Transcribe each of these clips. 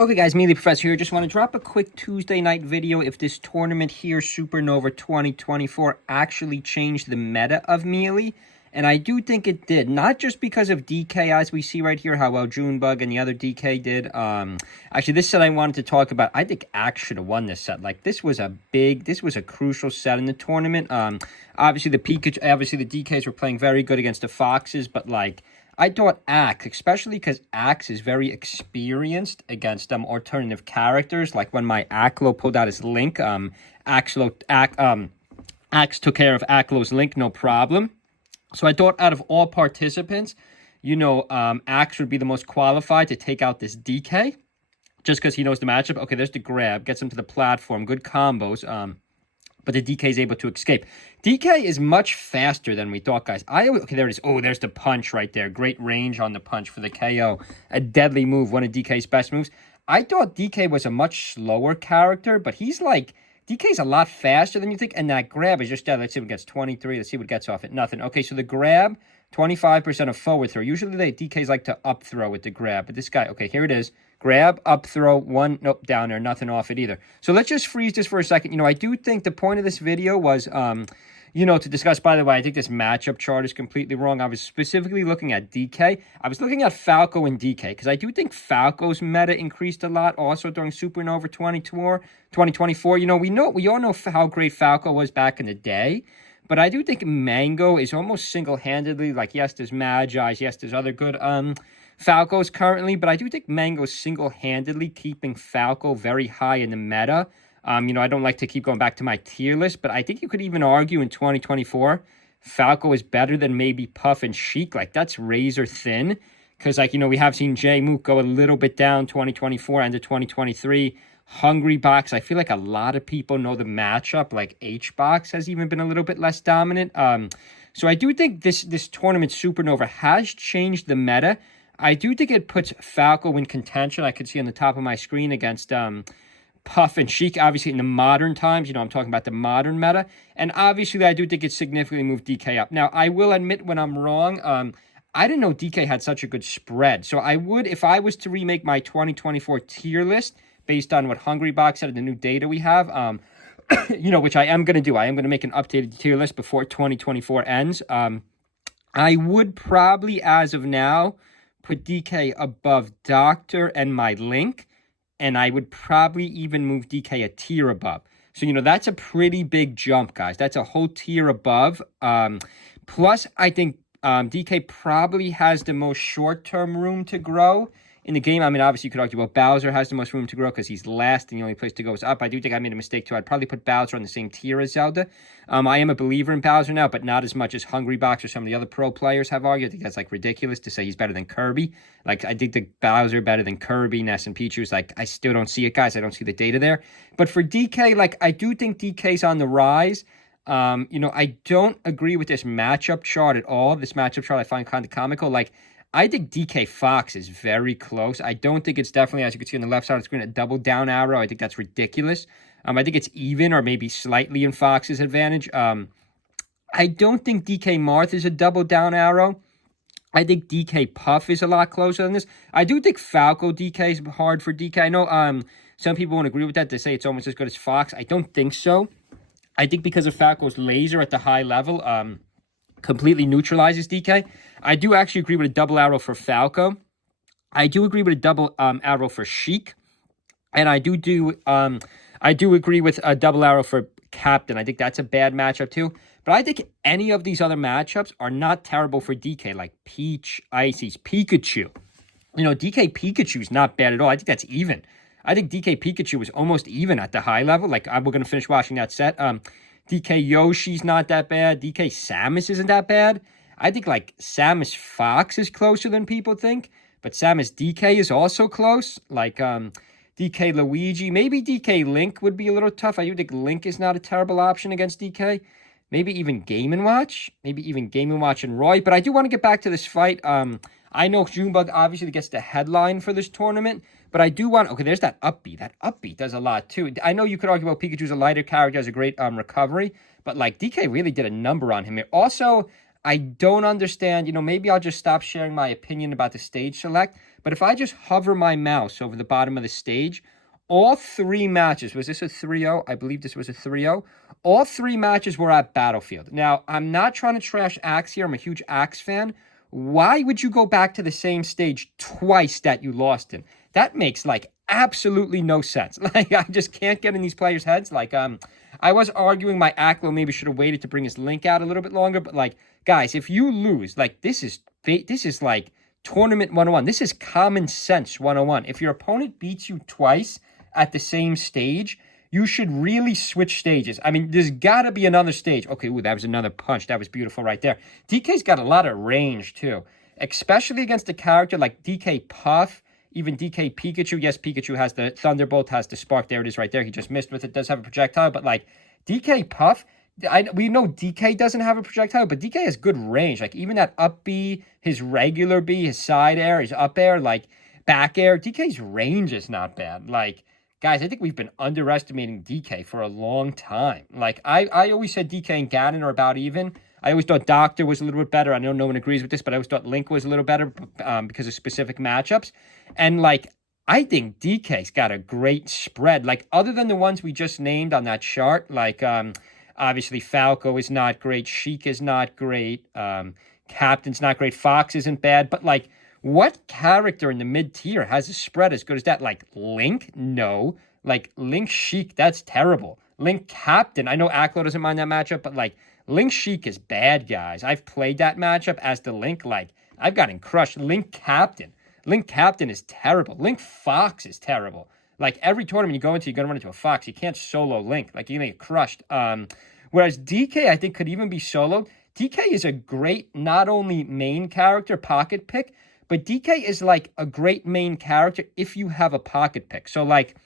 Okay, guys, me, the Professor here. Just want to drop a quick Tuesday night video if this tournament here, SuperNova 2024, actually changed the meta of Melee. And I do think it did, not just because of DK, as we see right here, how well Junebug and the other DK did. Actually, this set I wanted to talk about, I think Axe should have won this set. Like, this was a crucial set in the tournament. Obviously, the DKs were playing very good against the Foxes, but, like, I thought Axe, especially because Axe is very experienced against alternative characters. Like when my Aklo pulled out his Link, Axe took care of Aklo's Link, no problem. So I thought out of all participants, Axe would be the most qualified to take out this DK, just because he knows the matchup. Okay, there's the grab, gets him to the platform, good combos. But the DK is able to escape. DK is much faster than we thought, guys. Okay, there it is. Oh, there's the punch right there. Great range on the punch for the KO. A deadly move, one of DK's best moves. I thought DK was a much slower character, but DK's a lot faster than you think, and that grab is just dead. Let's see what gets 23. Let's see what gets off at nothing. Okay, so the grab, 25% of forward throw. Usually the DKs like to up throw with the grab, but this guy, okay, here it is. Grab, up throw, one, nope, down there, nothing off it either. So let's just freeze this for a second. I do think the point of this video was, to discuss, by the way, I think this matchup chart is completely wrong. I was specifically looking at DK. I was looking at Falco and DK, because I do think Falco's meta increased a lot also during SuperNova 2024. We all know how great Falco was back in the day. But I do think Mango is almost single-handedly, like, yes, there's Magi's, yes, there's other good Falcos currently, but I do think Mango's single-handedly keeping Falco very high in the meta. I don't like to keep going back to my tier list, but I think you could even argue in 2024, Falco is better than maybe Puff and Sheik. Like, that's razor thin, because, we have seen J-Mook go a little bit down 2024 and to 2023. Hungrybox, I feel like a lot of people know the matchup. Like H-Box has even been a little bit less dominant. So I do think this tournament SuperNova has changed the meta. I do think it puts Falco in contention. I could see on the top of my screen against Puff and Sheik, obviously in the modern times. I'm talking about the modern meta. And obviously I do think it significantly moved DK up. Now, I will admit when I'm wrong. I didn't know DK had such a good spread. So I would, if I was to remake my 2024 tier list, based on what Hungrybox said and the new data we have, which I am going to do. I am going to make an updated tier list before 2024 ends. I would probably, as of now, put DK above Doctor and my Link, and I would probably even move DK a tier above. So, that's a pretty big jump, guys. That's a whole tier above. Plus, I think DK probably has the most short-term room to grow in the game. Obviously, you could argue, well, Bowser has the most room to grow because he's last and the only place to go is up. I do think I made a mistake, too. I'd probably put Bowser on the same tier as Zelda. I am a believer in Bowser now, but not as much as Hungrybox or some of the other pro players have argued. I think that's, ridiculous to say he's better than Kirby. I think the Bowser better than Kirby, Ness, and Pichu's. I still don't see it, guys. I don't see the data there. But for DK, I do think DK's on the rise. I don't agree with this matchup chart at all. This matchup chart I find kind of comical. I think DK Fox is very close. I don't think it's definitely, as you can see on the left side of the screen, a double down arrow. I think that's ridiculous. I think it's even or maybe slightly in Fox's advantage. I don't think DK Marth is a double down arrow. I think DK Puff is a lot closer than this. I do think Falco DK is hard for DK. I know some people won't agree with that. They say it's almost as good as Fox. I don't think so. I think because of Falco's laser at the high level, completely neutralizes DK. I do actually agree with a double arrow for Falco. I do agree with a double arrow for Sheik. And I do agree with a double arrow for Captain. I think that's a bad matchup too. But I think any of these other matchups are not terrible for DK, like Peach, Icy's, Pikachu. DK Pikachu is not bad at all. I think that's even. I think DK Pikachu is almost even at the high level. We're going to finish watching that set. DK Yoshi's not that bad. DK Samus isn't that bad. I think, Samus Fox is closer than people think. But Samus DK is also close. DK Luigi. Maybe DK Link would be a little tough. I do think Link is not a terrible option against DK. Maybe even Game & Watch. Maybe even Game & Watch and Roy. But I do want to get back to this fight. I know Junebug obviously gets the headline for this tournament. But I do want... Okay, there's that up B. That up B does a lot, too. I know you could argue about Pikachu's a lighter character, has a great recovery. But, DK really did a number on him here. Also, I don't understand. You know, maybe I'll just stop sharing my opinion about the stage select. But if I just hover my mouse over the bottom of the stage, all 3 matches, was this a 3-0? I believe this was a 3-0. All 3 matches were at Battlefield. Now, I'm not trying to trash Axe here. I'm a huge Axe fan. Why would you go back to the same stage twice that you lost in? That makes, like, absolutely no sense. Like, I just can't get in these players' heads. Like, I was arguing my Aklo maybe should have waited to bring his link out a little bit longer. But, like, guys, if you lose, like, this is like Tournament 101. This is common sense 101. If your opponent beats you twice at the same stage, you should really switch stages. I mean, there's got to be another stage. Okay, ooh, that was another punch. That was beautiful right there. DK's got a lot of range, too, especially against a character like DK Puff, even DK Pikachu. Yes, Pikachu has the Thunderbolt, has the Spark. There it is right there. He just missed with it. Does have a projectile, but, like, DK Puff, we know DK doesn't have a projectile, but DK has good range. Like, even that up B, his regular B, his side air, his up air, like, back air, DK's range is not bad. Like, guys, I think we've been underestimating DK for a long time. Like, I always said DK and Ganon are about even. I always thought Doctor was a little bit better. I know no one agrees with this, but I always thought Link was a little better because of specific matchups. And, like, I think DK's got a great spread. Like, other than the ones we just named on that chart, like, obviously Falco is not great, Sheik is not great, Captain's not great, Fox isn't bad, but, like, what character in the mid-tier has a spread as good as that? Like, Link? No. Like, Link Sheik, that's terrible. Link Captain, I know Aklo doesn't mind that matchup, but, like, Link Sheik is bad, guys. I've played that matchup as the Link, like, I've gotten crushed. Link Captain is terrible. Link Fox is terrible. Like, every tournament you go into, you're going to run into a Fox. You can't solo Link. Like, you're going to get crushed. Whereas DK, I think, could even be soloed. DK is a great, not only main character, pocket pick, but DK is, like, a great main character if you have a pocket pick. So, like,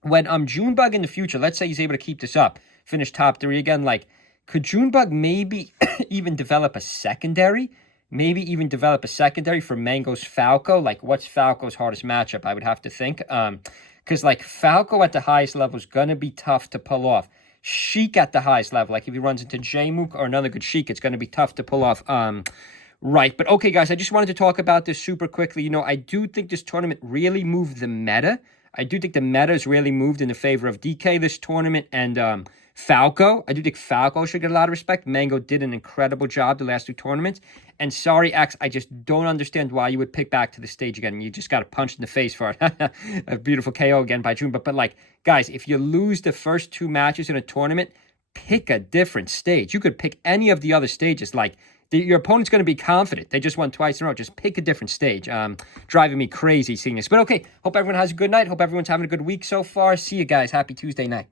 when Junebug in the future, let's say he's able to keep this up, finish top 3 again, like, could Junebug maybe even develop a secondary? Maybe even develop a secondary for Mango's Falco? Like, what's Falco's hardest matchup? I would have to think. Because, like, Falco at the highest level is going to be tough to pull off. Sheik at the highest level, like, if he runs into Jmook or another good Sheik, it's going to be tough to pull off. Right, but okay, guys, I just wanted to talk about this super quickly. You know, I do think this tournament really moved the meta. I do think the meta has really moved in the favor of DK this tournament and Falco. I do think Falco should get a lot of respect. Mango did an incredible job the last 2 tournaments. And sorry, Axe, I just don't understand why you would pick back to the stage again. You just got a punch in the face for it. A beautiful KO again by June. But, like, guys, if you lose the first 2 matches in a tournament, pick a different stage. You could pick any of the other stages. Like, your opponent's going to be confident. They just won twice in a row. Just pick a different stage. Driving me crazy seeing this. But okay, hope everyone has a good night. Hope everyone's having a good week so far. See you guys. Happy Tuesday night.